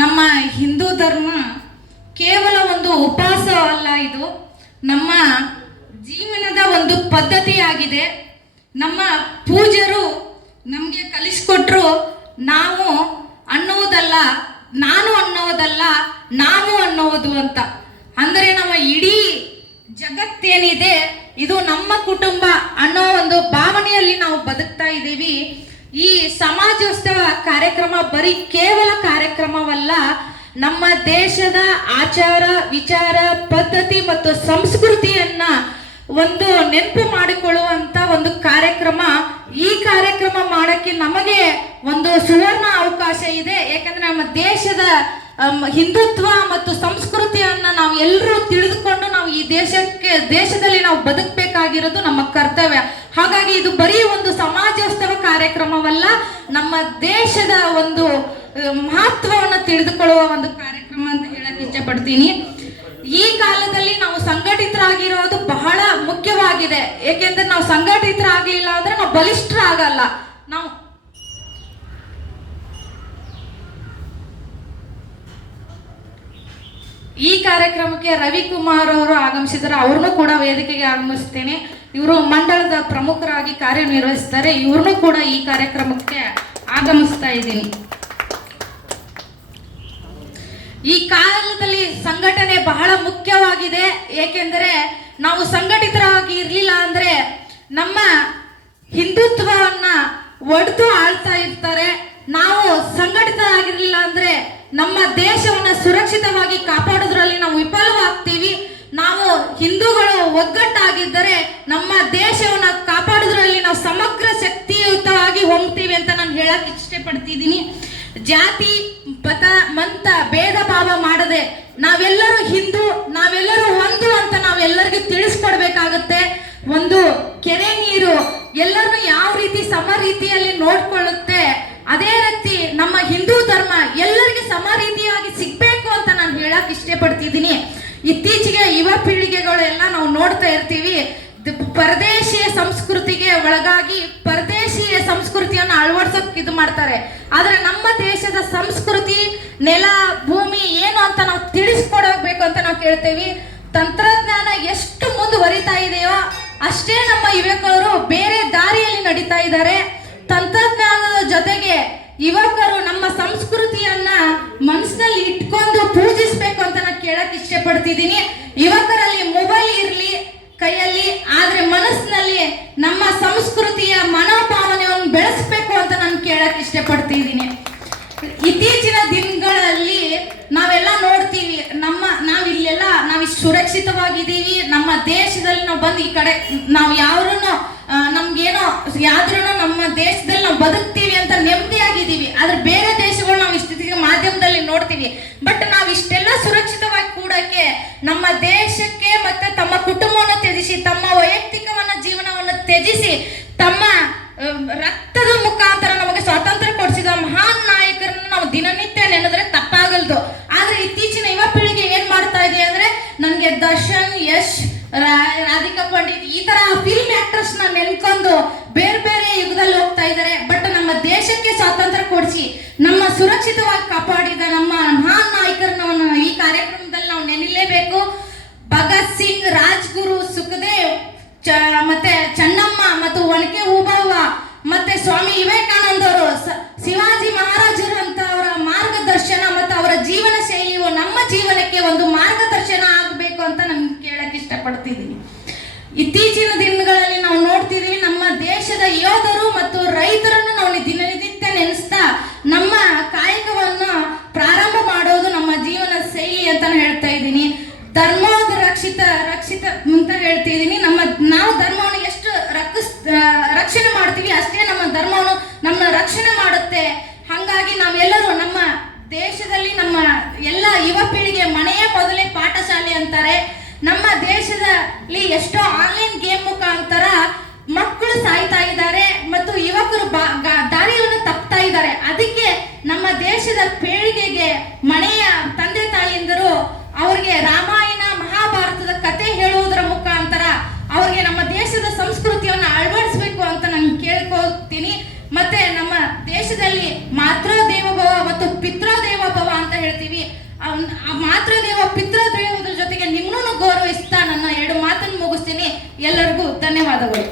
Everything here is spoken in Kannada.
ನಮ್ಮ ಹಿಂದೂ ಧರ್ಮ ಕೇವಲ ಒಂದು ಉಪವಾಸ ಅಲ್ಲ, ಇದು ನಮ್ಮ ಜೀವನದ ಒಂದು ಪದ್ಧತಿಯಾಗಿದೆ. ನಮ್ಮ ಪೂಜ್ಯರು ನಮಗೆ ಕಲಿಸ್ಕೊಟ್ರು, ನಾವು ಅನ್ನೋದಲ್ಲ, ನಾನು ಅನ್ನೋದಲ್ಲ, ನಾವು ಅನ್ನೋದು ಅಂತ. ಅಂದರೆ ನಮ್ಮ ಇಡೀ ಜಗತ್ತೇನಿದೆ ಇದು ನಮ್ಮ ಕುಟುಂಬ ಅನ್ನೋ ಒಂದು ಭಾವನೆಯಲ್ಲಿ ನಾವು ಬದುಕ್ತಾ ಇದ್ದೀವಿ. ಈ ಸಮಾಜೋತ್ಸವ ಕಾರ್ಯಕ್ರಮ ಬರೀ ಕೇವಲ ಕಾರ್ಯಕ್ರಮವಲ್ಲ, ನಮ್ಮ ದೇಶದ ಆಚಾರ ವಿಚಾರ ಪದ್ಧತಿ ಮತ್ತು ಸಂಸ್ಕೃತಿಯನ್ನ ಒಂದು ನೆನಪು ಮಾಡಿಕೊಳ್ಳುವಂತ ಒಂದು ಕಾರ್ಯಕ್ರಮ. ಈ ಕಾರ್ಯಕ್ರಮ ಮಾಡಕ್ಕೆ ನಮಗೆ ಒಂದು ಸುವರ್ಣ ಅವಕಾಶ ಇದೆ. ಯಾಕಂದ್ರೆ ನಮ್ಮ ದೇಶದ ಹಿಂದುತ್ವ ಮತ್ತು ಸಂಸ್ಕೃತಿಯನ್ನ ನಾವು ಎಲ್ಲರೂ ತಿಳಿದುಕೊಂಡು ನಾವು ಈ ದೇಶದಲ್ಲಿ ನಾವು ಬದುಕಬೇಕಾಗಿರೋದು ನಮ್ಮ ಕರ್ತವ್ಯ. ಹಾಗಾಗಿ ಇದು ಬರೀ ಒಂದು ಸಮಾಜೋತ್ಸವ ಕಾರ್ಯಕ್ರಮವಲ್ಲ, ನಮ್ಮ ದೇಶದ ಒಂದು ಮಹತ್ವವನ್ನು ತಿಳಿದುಕೊಳ್ಳುವ ಒಂದು ಕಾರ್ಯಕ್ರಮ ಅಂತ ಹೇಳಕ್ ಇಚ್ಛೆ ಪಡ್ತೀನಿ. ಈ ಕಾಲದಲ್ಲಿ ನಾವು ಸಂಘಟಿತರಾಗಿರೋದು ಬಹಳ ಮುಖ್ಯವಾಗಿದೆ. ಏಕೆಂದ್ರೆ ನಾವು ಸಂಘಟಿತರಾಗಲಿಲ್ಲ ಅಂದ್ರೆ ನಾವು ಬಲಿಷ್ಠರಾಗಲ್ಲ. ನಾವು ಈ ಕಾರ್ಯಕ್ರಮಕ್ಕೆ ರವಿಕುಮಾರ್ ಅವರು ಆಗಮಿಸಿದರೆ ಅವ್ರನ್ನೂ ಕೂಡ ವೇದಿಕೆಗೆ ಆಗಮಿಸ್ತೇನೆ. ಇವರು ಮಂಡಳದ ಪ್ರಮುಖರಾಗಿ ಕಾರ್ಯನಿರ್ವಹಿಸ್ತಾರೆ. ಇವ್ರನ್ನೂ ಕೂಡ ಈ ಕಾರ್ಯಕ್ರಮಕ್ಕೆ ಆಗಮಿಸ್ತಾ ಇದ್ದೀನಿ. ಈ ಕಾಲದಲ್ಲಿ ಸಂಘಟನೆ ಬಹಳ ಮುಖ್ಯವಾಗಿದೆ. ಏಕೆಂದರೆ ನಾವು ಸಂಘಟಿತರಾಗಿ ಇರಲಿಲ್ಲ ಅಂದ್ರೆ ನಮ್ಮ ಹಿಂದುತ್ವವನ್ನ ಒಡೆದು ಆಳ್ತಾ ಇರ್ತಾರೆ. ನಾವು ಸಂಘಟಿತರಾಗಿರ್ಲಿಲ್ಲ ಅಂದ್ರೆ ನಮ್ಮ ದೇಶವನ್ನ ಸುರಕ್ಷಿತವಾಗಿ ಕಾಪಾಡೋದ್ರಲ್ಲಿ ನಾವು ವಿಫಲವಾಗ್ತೀವಿ. ನಾವು ಹಿಂದೂಗಳು ಒಗ್ಗಟ್ಟಾಗಿದ್ದರೆ ನಮ್ಮ ದೇಶವನ್ನ ಕಾಪಾಡೋದ್ರಲ್ಲಿ ನಾವು ಸಮಗ್ರ ಶಕ್ತಿಯುತವಾಗಿ ಹೊಮ್ತೀವಿ ಅಂತ ನಾನು ಹೇಳಕ್ ಇಷ್ಟಪಡ್ತಿದ್ದೀನಿ. ಜಾತಿ ಮಂತ ಭೇದ ಭಾವ ಮಾಡದೆ ನಾವೆಲ್ಲರೂ ಹಿಂದೂ, ನಾವೆಲ್ಲರೂ ಒಂದು ಅಂತ ನಾವೆಲ್ಲರಿಗೂ ತಿಳಿಸ್ಕೊಡ್ಬೇಕಾಗತ್ತೆ. ಒಂದು ಕೆರೆ ನೀರು ಎಲ್ಲರನ್ನು ಯಾವ ರೀತಿ ಸಮ ರೀತಿಯಲ್ಲಿ ನೋಡ್ಕೊಳ್ಳುತ್ತೆ, ಅದೇ ರೀತಿ ನಮ್ಮ ಹಿಂದೂ ಧರ್ಮ ಎಲ್ಲರಿಗೆ ಸಮ ರೀತಿಯಾಗಿ ಸಿಗ್ಬೇಕು ಅಂತ ನಾನು ಹೇಳಕ್ ಇಷ್ಟಪಡ್ತಿದ್ದೀನಿ. ಇತ್ತೀಚೆಗೆ ಯುವ ಪೀಳಿಗೆಗಳೆಲ್ಲ ನಾವು ನೋಡ್ತಾ ಇರ್ತೀವಿ, ಪರದೇಶೀಯ ಸಂಸ್ಕೃತಿಗೆ ಒಳಗಾಗಿ ಪರದೇಶೀಯ ಸಂಸ್ಕೃತಿಯನ್ನು ಅಳವಡಿಸೋಕೆ ಇದು ಮಾಡ್ತಾರೆ. ಆದ್ರೆ ನಮ್ಮ ದೇಶದ ಸಂಸ್ಕೃತಿ, ನೆಲ, ಭೂಮಿ ಏನು ಅಂತ ನಾವು ತಿಳಿಸ್ಕೊಡಬೇಕು ಅಂತ ನಾವು ಕೇಳ್ತೇವೆ. ತಂತ್ರಜ್ಞಾನ ಎಷ್ಟು ಮುಂದುವರಿತಾ ಇದೆಯೋ ಅಷ್ಟೇ ನಮ್ಮ ಯುವಕರು ಬೇರೆ ದಾರಿಯಲ್ಲಿ ನಡೀತಾ ಇದ್ದಾರೆ. ತಂತ್ರಜ್ಞಾನದ ಜೊತೆಗೆ ಯುವಕರು ನಮ್ಮ ಸಂಸ್ಕೃತಿಯನ್ನ ಮನಸ್ಸಿನಲ್ಲಿ ಇಟ್ಕೊಂಡು ಪೂಜಿಸ್ಬೇಕು ಅಂತ ನಾನು ಕೇಳಕ್ ಇಷ್ಟಪಡ್ತಿದ್ದೀನಿ. ಯುವಕರಲ್ಲಿ ಮೊಬೈಲ್ ಇರ್ಲಿ ಕೈಯಲ್ಲಿ, ಆದ್ರೆ ಮನಸ್ಸಿನಲ್ಲಿ ನಮ್ಮ ಸಂಸ್ಕೃತಿಯ ಮನೋಭಾವನೆಯನ್ನು ಬೆಳೆಸ್ಬೇಕು ಅಂತ ನಾನು ಕೇಳಕ್ ಇಷ್ಟಪಡ್ತಿದ್ದೀನಿ. ಇತ್ತೀಚಿನ ದಿನಗಳಲ್ಲಿ ನಾವೆಲ್ಲ ನೋಡ್ತೀವಿ, ನಾವು ಸುರಕ್ಷಿತವಾಗಿದ್ದೀವಿ, ನಮ್ಮ ದೇಶದಲ್ಲಿ ನಾವು ಬಂದು ಈ ಕಡೆ ನಾವು ಯಾವ್ರನ್ನು ನಮ್ಗೇನೋ ಯಾವ್ದ್ರೂ ನಮ್ಮ ದೇಶದಲ್ಲಿ ನಾವು ಬದುಕ್ತೀವಿ ಅಂತ ನೆಮ್ಮದಿಯಾಗಿದ್ದೀವಿ. ಆದ್ರೆ ಬೇರೆ ದೇಶಗಳು ನಾವು ಇಷ್ಟೊತ್ತಿಗೆ ಮಾಧ್ಯಮದಲ್ಲಿ ನೋಡ್ತೀವಿ. ಬಟ್ ನಾವು ಇಷ್ಟೆಲ್ಲ ಸುರಕ್ಷಿತವಾಗಿ ಕೂಡಕ್ಕೆ ನಮ್ಮ ದೇಶಕ್ಕೆ ಮತ್ತೆ ತಮ್ಮ ಕುಟುಂಬವನ್ನು ತ್ಯಜಿಸಿ, ತಮ್ಮ ವೈಯಕ್ತಿಕವನ್ನ ಜೀವನವನ್ನು ತ್ಯಜಿಸಿ, ತಮ್ಮ ರಕ್ತದ ಮುಖಾಂತರ ನಮಗೆ ಸ್ವಾತಂತ್ರ್ಯ ಕೊಡಿಸಿದ ಮಹಾನ್ ನಾಯಕರನ್ನು ನಾವು ದಿನನಿತ್ಯ ನೆನೆದ್ರೆ ತಪ್ಪಾಗಲ್ದು. ಆದ್ರೆ ಇತ್ತೀಚಿನ ಯುವ ಪೀಳಿಗೆ ಏನ್ ಮಾಡ್ತಾ ಇದೆ ಅಂದ್ರೆ, ನನ್ಗೆ ದರ್ಶನ್, ಯಶ್, ರಾಧಿಕಾ ಪಂಡಿತ್ ಈ ತರ ಫಿಲ್ಮ್ ಆಕ್ಟರ್ಸ್ ನ ನೆನ್ಕೊಂಡು ಬೇರೆ ಬೇರೆ ಯುಗದಲ್ಲಿ ಹೋಗ್ತಾ ಇದ್ದಾರೆ. ಬಟ್ ನಮ್ಮ ದೇಶಕ್ಕೆ ಸ್ವಾತಂತ್ರ್ಯ ಕೊಡಿಸಿ ನಮ್ಮ ಸುರಕ್ಷಿತವಾಗಿ ಕಾಪಾಡಿದ ನಮ್ಮ ಮಹಾನ್ ನಾಯಕರನ್ನ ಈ ಕಾರ್ಯಕ್ರಮದಲ್ಲಿ ನಾವು ನೆನಲೇಬೇಕು. ಭಗತ್ ಸಿಂಗ್, ರಾಜ್ಗುರು, ಸುಖದೇವ್, ಮತ್ತೆ ಚೆನ್ನಮ್ಮ ಮತ್ತು ಒಣಕೆ ಓಬವ್ವ ಮತ್ತೆ ಸ್ವಾಮಿ ವಿವೇಕಾನಂದ ಅವರು, ಶಿವಾಜಿ ಮಹಾರಾಜರು ಅಂತ ಅವರ ಮಾರ್ಗದರ್ಶನ ಮತ್ತು ಅವರ ಜೀವನ ಶೈಲಿಯು ನಮ್ಮ ಜೀವನಕ್ಕೆ ಒಂದು ಮಾರ್ಗದರ್ಶನ ಆಗಬೇಕು ಅಂತ ನಮ್ಗೆ ಕೇಳಕ್ ಇಷ್ಟಪಡ್ತಿದ್ದೀನಿ. ಇತ್ತೀಚಿನ ದಿನಗಳಲ್ಲಿ ನಾವು ನೋಡ್ತಿದೀವಿ, ನಮ್ಮ ದೇಶದ ಯೋಧರು ಮತ್ತು ರೈತರನ್ನು ನಾವು ದಿನನಿತ್ಯ ನೆನೆಸ್ತಾ ನಮ್ಮ ಕಾಯಕವನ್ನು ಪ್ರಾರಂಭ ಮಾಡೋದು ನಮ್ಮ ಜೀವನ ಶೈಲಿ ಅಂತ ಹೇಳ್ತಾ ಇದ್ದೀನಿ. ಧರ್ಮದ ರಕ್ಷಿತ ಅಂತ ಹೇಳ್ತಿದ್ದೀನಿ. ನಾವು ಧರ್ಮವನ್ನು ಎಷ್ಟು ರಕ್ಷಣೆ ಮಾಡ್ತೀವಿ ಅಷ್ಟೇ ನಮ್ಮ ಧರ್ಮವನ್ನು ನಮ್ಮ ರಕ್ಷಣೆ ಮಾಡುತ್ತೆ. ಹಾಗಾಗಿ ನಾವೆಲ್ಲರೂ ನಮ್ಮ ದೇಶದಲ್ಲಿ ನಮ್ಮ ಎಲ್ಲ ಯುವ ಪೀಳಿಗೆ ಮನೆಯೇ ಮೊದಲೇ ಪಾಠಶಾಲೆ ಅಂತಾರೆ. ನಮ್ಮ ದೇಶದಲ್ಲಿ ಎಷ್ಟೋ ಆನ್ಲೈನ್ ಗೇಮ್ ಮುಖಾಂತರ ಮಕ್ಕಳು ಸಾಯ್ತಾ ಇದ್ದಾರೆ ಮತ್ತು ಯುವಕರು ದಾರಿಯನ್ನು ತಪ್ತಾ ಇದ್ದಾರೆ. ಅದಕ್ಕೆ ನಮ್ಮ ದೇಶದ ಪೀಳಿಗೆಗೆ ಮನೆಯ ತಂದೆ ತಾಯಿಯಂದರು ಅವ್ರಿಗೆ ರಾಮಾಯಣ ಮಹಾಭಾರತದ ಕತೆ ಹೇಳುವುದರ ಮುಖಾಂತರ ಅವ್ರಿಗೆ ನಮ್ಮ ದೇಶದ ಸಂಸ್ಕೃತಿಯನ್ನು ಅಳವಡಿಸಬೇಕು ಅಂತ ನಾನು ಕೇಳ್ಕೊಳ್ತೀನಿ. ಮತ್ತೆ ನಮ್ಮ ದೇಶದಲ್ಲಿ ಮಾತೃದೇವೋಭವ ಮತ್ತು ಪಿತೃದೇವೋಭವ ಅಂತ ಗೌರವಿಸ್ತೀನಿ. ಆ ಮಾತೃದೇವ ಪಿತೃದೇವದ ಜೊತೆಗೆ ನಿಮ್ಮನ್ನು ಗೌರವಿಸ್ತಾ ನನ್ನ 2 ಮಾತನ್ನು ಮುಗಿಸ್ತೀನಿ. ಎಲ್ಲರಿಗೂ ಧನ್ಯವಾದಗಳು.